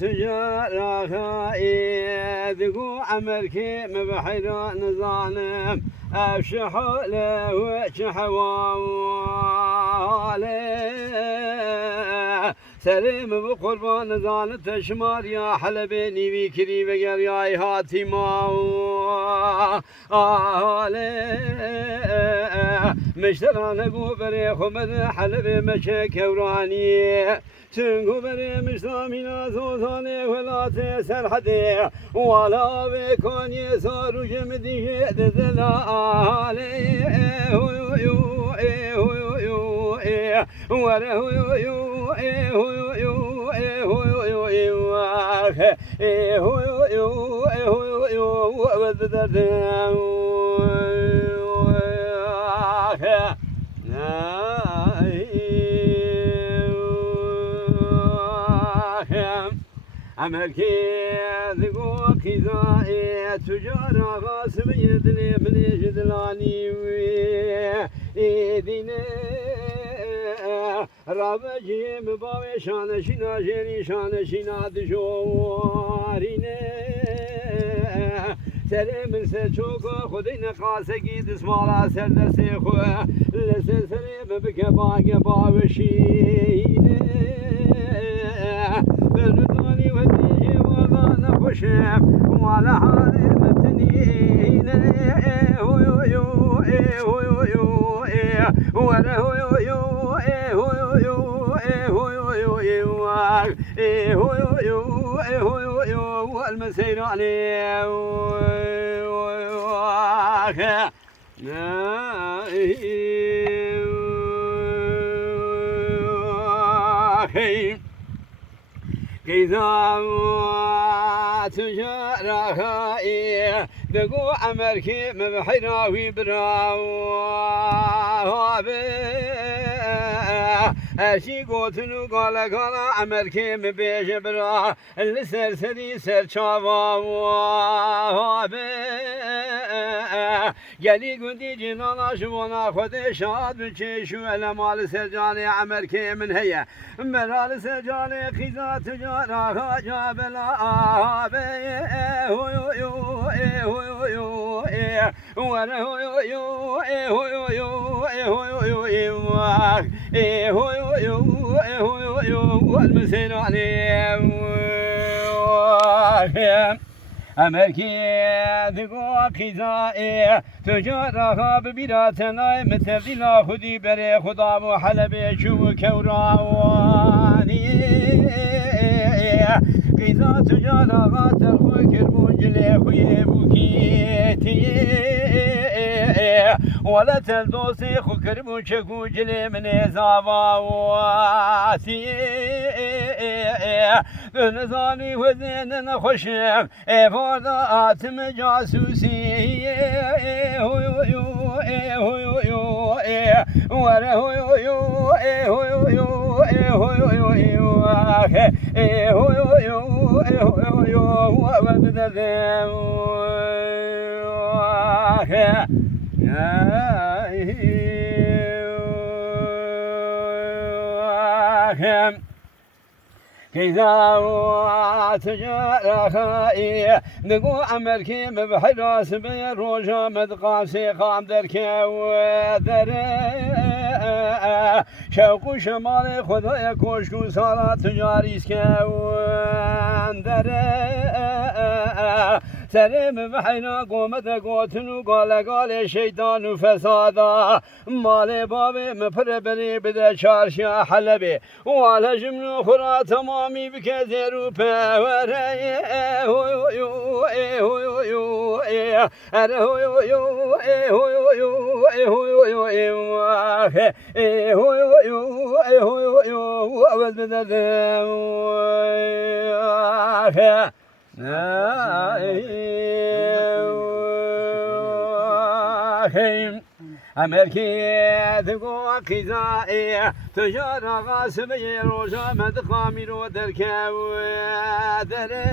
تجارة يدقو عمركي مبحر نظانم أفشحوا له وشحواله سليم بقربان نظان تشمار يا حلبيني بكري بقر يا هاتي ماو مشتران قوبري خمد حلبي مشي كوراني تنقو بري مشتامينا زوزاني ولا تسر حدي ولا بكون يسار وجمدي دلالي أمريكي ذقو كذائي تجارة غاسب يدني من جدلاني ويديني رابجي مباوي شان شنا جيني شان شنا دجواريني سلام سچوكو خدينا قاسقي دسمالا سر سيخو لسر سلام بكباق باوشيني برداني وديجي ولا نخشف ولا حالي متنين هو يو يو هو يو يو ولا هو يو يو هو يو يو هو يو يو هو يو هو يو المسير عليه كذا تجارة بقو عمركي مبحراوي براو أشي قوتنو قالا عمركي مبيج برا لسر سري سر شابا قالي قدي جنانا شوانا خود شاد بچه شو مال سرجاني عمركي من هيا ملال سرجاني خيزا تجارة جابلا هو يو يو هو يو يو وانا هو يو يو هو يو يو هو يو يو هو يو يو هو يو يو المسير عليه أمريكي ذقوا قزائي تجارها ببيراتنا مثل ذلا خدي بري خدا وحلبي شو كوراواني قزا تجارها ترخو كربون جلي خوي بوكيتي ولا تلدوسي خو كربون شكو جلي من زاواتي نزاني وزين خشم فاضا آتم جاسوسي هو يو يو هو يو يو ولا هو يو يو هو يو يو هو يو يو هو يو يو هو يو كذا تجارة نقو عمركي مبحراس بيروجا مدقاسي قام دركي ودري شوق شمالي خدايا كوشكو سالا تجاريس كواندري سلام بحينا قومت قوتنو قال شيطان وفسادا مالي بابي مفر بني بدا شارشا حلبي وعلى جمنو خرا تمامي بكثير وباوري هو يو هو يو هو يو هو يو هو يو أول من أمريكي ذقوا قزائي تجارة غاسب يروجا مدقامي رو دركاو دري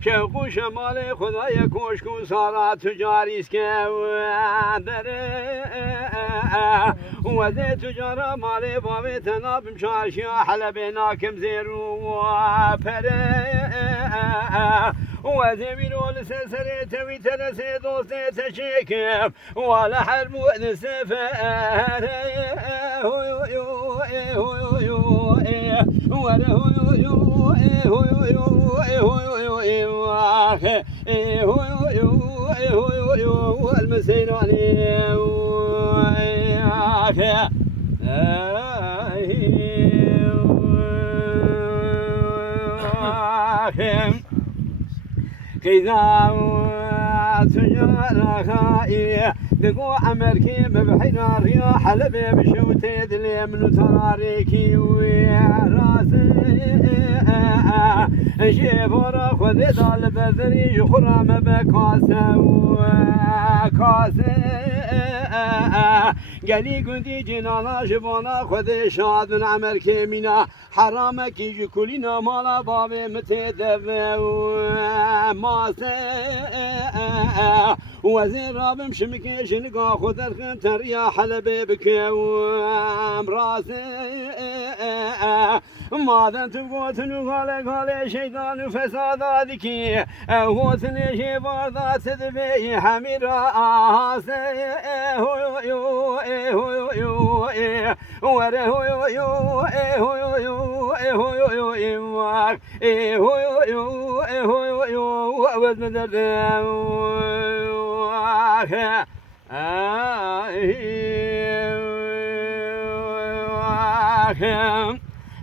شوق شمال خدای کوشکو سارا تجاری اسکو دري وذي تجارة مالي بابي تناب مشارشي حلب ناكم زيرو فريق وذي بيرو لسلسلي توي ترسي دوستي تشيكم ولا حرب ونسفر المسين عليه كذا تجارها دقوا عمركي ببحر الرياح لبي بشوتي دلي من تراريكي وراسي جيبورا خذي ضال بذري خرام بكاسة وكاسة قالي قندي جنانا جبانا خذي شاد من عمركي منا حرامك يجي كلنا مالا بابي متدفع وماسة وزير رابم شمكي شنقا خذ الخنتر يا حلبي بكوام راسي ماذا تبقى تنقال قال شيطان فساد ذكي هو سنجي بارضا تدبي حميرا آسي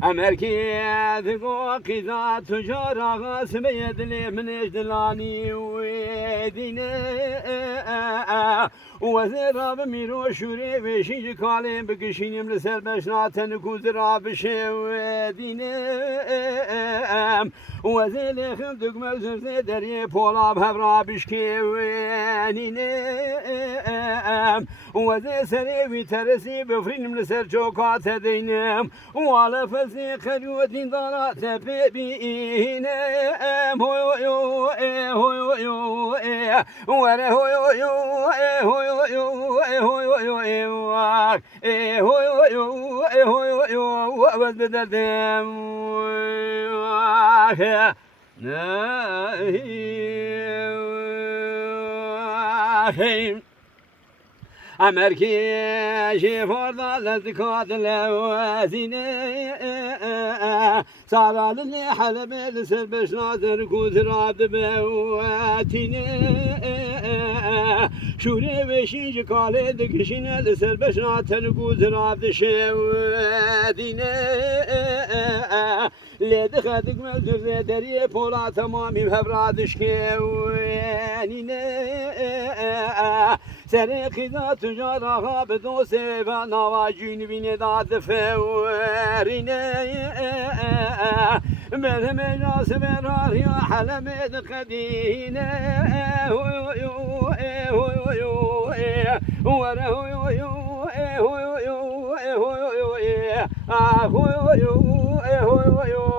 أمريكي ذقوا كذا تجارة غاسم يدلي من إجدلاني ويديني وزير بميرو شوري بشيج كالين بكشيني من سربشنا تنكوز رابشي ويديني وزير خمدق مزر دري بولا بهرابشكي وينيني وزير سريوي ترسي بفرين من سر جوكات دينم وعلى فزي خلودين ضلات بيبينم هو يو هو يو ولا هو يو هو يو هو يو هو يو وبددم أمريكي شيفور ضلت كاد لوازيني صار لي حلب لسبش ناظر كوز راد بواتيني شوري بشيج كالي دكشين لسبش ناظر كوز راد شواديني ليد خدك مزر دري بولا تمامي بهبرادش كوانيني سري خدا تجارها بدو سيفا نواجين بين داد فوريني مرهم ناس برار يا حلم دقديني هو يو هو يو ورا هو يو هو يو هو يو هو يو